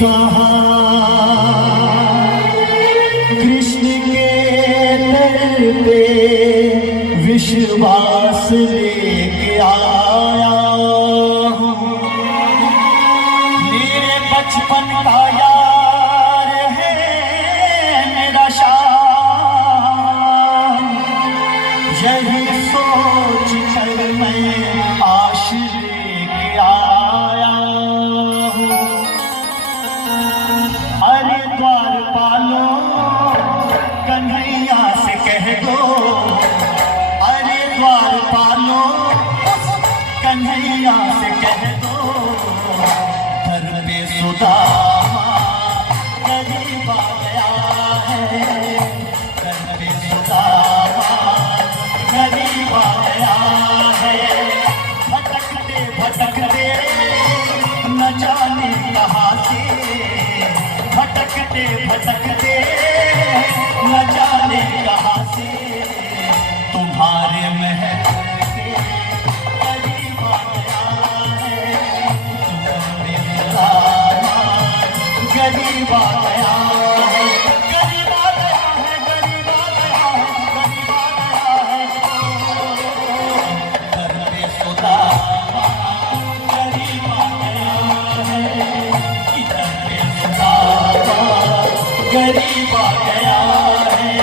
कहाँ कृष्ण के दर पे विश्वास लेके आया हूँ। मेरे बचपन का यार है मेरा श्याम, यही सोच कर मैं आश लेके आया हूँ। अरे द्वारपालो कन्हैया से कह दो, अरे द्वारपालो कन्हैया से कह दो, घर पे सुदामा गरीब आ गया है, घर पे सुदामा गरीब आ गया है। भटकते भटकते न जाने कहाँ से, भटकते भटकते न जाने कहाँ से, तुम्हारे महल के करीब आ गया है, तुम्हारे दामाद गरीब आ गया है, गरीब आ गया है, गरीब आ गया है, गरीब आ गया है। घर पे सुदामा गरीब आ गया है, घर पे सुदामा गरीब आ गया है।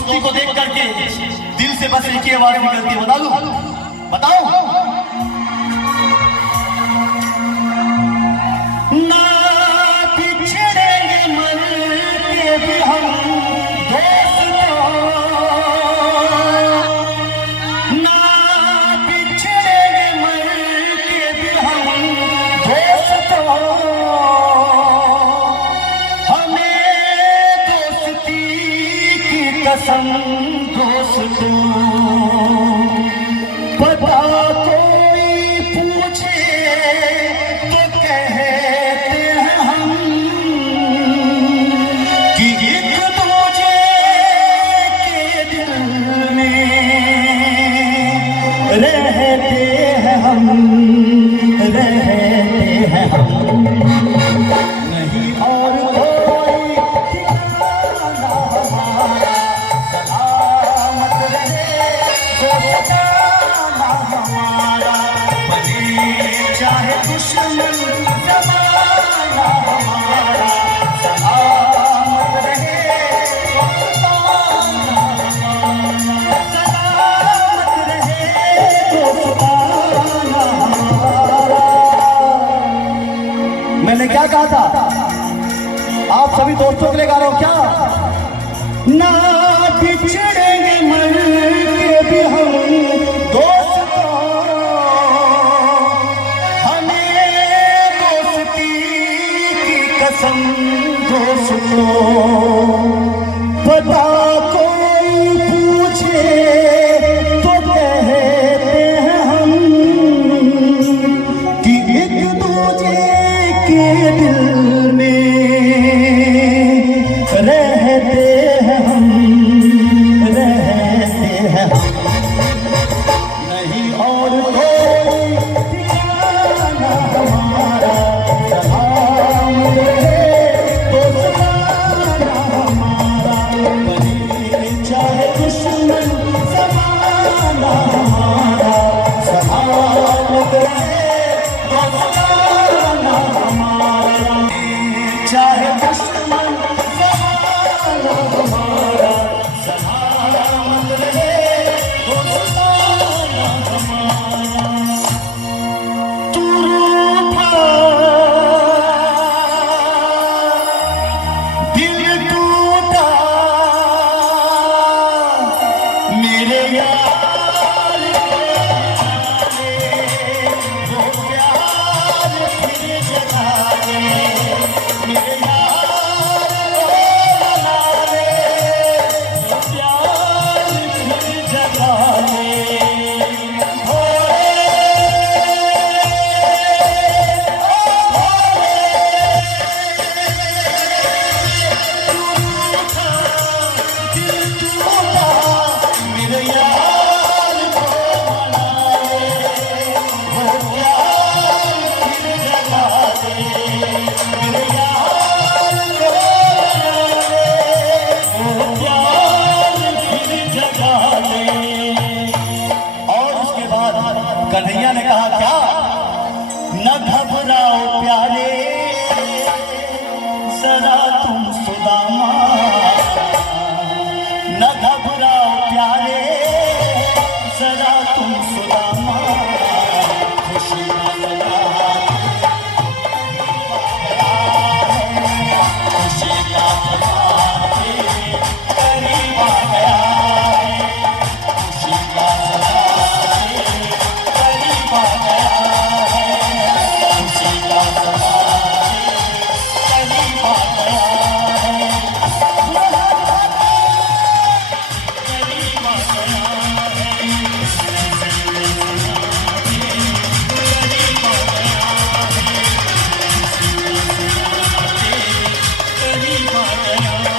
दोस्ती को देख करके दिल से बस एक ही आवाज निकलती है, बता दूं? बताओ। ना बिछड़ेंगे मर के भी हम दोस्तों, ना बिछड़ेंगे मर के भी हम दोस्तों, हमें दोस्ती की कसम दोस्तों, पता कोई पूछे तो कहते हैं हम कि एक दूजे के दिल में रहते हैं हम, रहते हैं हम, नहीं और कोई ठिकाना हमारा, सलामत रहे दोस्ताना हमारा, बने चाहे दुश्मन जमाना हमारा, सलामत रहे दोस्ताना हमारा, सलामत रहे दोस्ताना हमारा। मैंने क्या कहा था? आप सभी दोस्तों के लिए गा रहा हूं क्या? ना बिछड़ेंगे मर के भी हम दोस्तों, हमें दोस्ती की कसम दोस्तों, पता कोई पूछे तो कहते हैं हम कि एक दूजे के दिल में रहते हैं हम, रहते हैं हम, नहीं और कोई ठिकाना हमारा, सलामत रहे दोस्ताना हमारा, बने चाहे दुश्मन जमाना हमारा, सलामत रहे दोस्ताना हमारा, चाहे दुश्मन जमाना हमारा, सलामत रहे दोस्ताना हमारा। तू रूठा दिल टूटा मेरे यार के वो प्यार फिर जगा दे, मेरे यार बना दे, वो प्यार फिर जगा दे। कन्हैया ने कहा क्या? न घबराओ प्यारे जरा तुम सुदामा, न घबराओ प्यारे जरा तुम सुदामा, खुशी खुशी का करीब आ गया है, खुशी का करीब आ गया है, खुशी का करीब आ गया है, करीब आ गया है, करीब आ गया है, करीब आ गया है,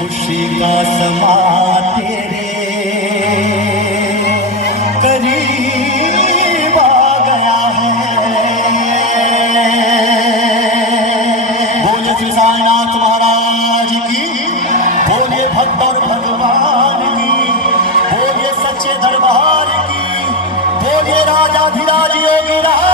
खुशी का समा तेरे करीब आ गया है। बोले श्री साईनाथ महाराज की, बोलिए भक्त और भगवान की, बोलिए सच्चे दरबार की, बोलिए राजाधिराज योगी राज